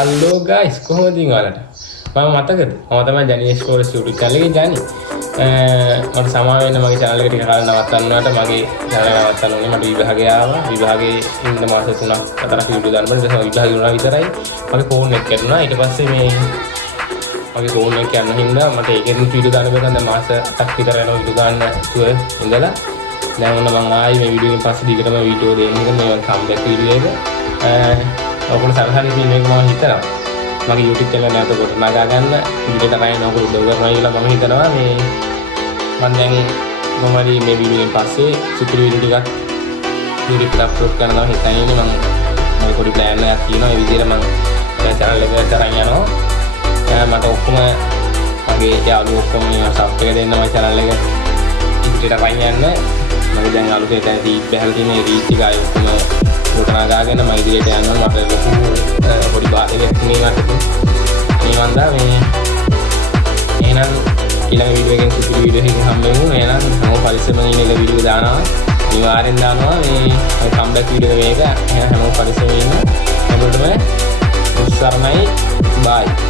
hello guys කොහොමද ඉතින් ඔයාලට මම මතකද මම තමයි ජැනීස් ෆෝරස් YouTube channel එකේ ජානි මට සමා වෙන්න මගේ channel එක ටික කාලෙ නවත්තන්නට මගේ channel එක නවත්තන්න ඕනේ මට විභාගය ආවා විභාගේ ඉන්න මාස 3ක් 4ක් video දාන්න බෑ ඊට පස්සේ විභාගය වුණා විතරයි මගේ ෆෝන් එක කැඩුනා ඊට පස්සේ මේ මගේ ෆෝන් එක යන හින්දා මට ඒකෙන් video දාන්න බෑ දැන් මාස 7ක් විතර යනවා video දාන්න තුව ඉඳලා දැන් ඔන්න මම ආයි මේ video එකෙන් පස්සේ දිගටම video දෙන්න මේ comeback video එක ඔයගොල්ලෝ සරසන්නේ තියෙන එක මම හිතනවා මගේ YouTube channel එක කොට නගා ගන්න විදිහට තමයි ඔයගොල්ලෝ උදව් කරනවා කියලා මම හිතනවා මේ මම දැන් මොනවද මේ වීඩියෝ එකෙන් පස්සේ සුපිරි වීඩියෝ ටිකක් YouTube අප්ලෝඩ් කරනවා හිතන්නේ මම මගේ පොඩි plan එකක් තියෙනවා ඒ විදිහට මම මේ channel එකට තරන් යනවා මට ඔක්කොම මගේ යාළුවෝ ඔක්කොම සබ් එක දෙන්න මගේ channel එක ඉදිරියට අරන් යන්න මගේ දැන් අලුතෙන් දැන් බහලා තියෙන රීච් එක ආයෙ ඔක්කොම ගොඩනගාගෙන මම ඉදිරියට යනවා මට ලොකු පොඩි බාහිරයක් මේකට මේ වන්දා මේ එහෙනම් ඊළඟ වීඩියෝ එකෙන් සුපිරි වීඩියෝ එකකින් හම්බ වෙමු එහෙනම් හැමෝම පරිස්සමෙන් ඉන්න වීඩියෝ දානවා අනිවාර්යෙන් දානවා මේ කම්බැක් වීඩියෝ මේක එහෙනම් හැමෝම පරිස්සමෙන් ඉන්න හැමෝටම උස්සරණයි බයි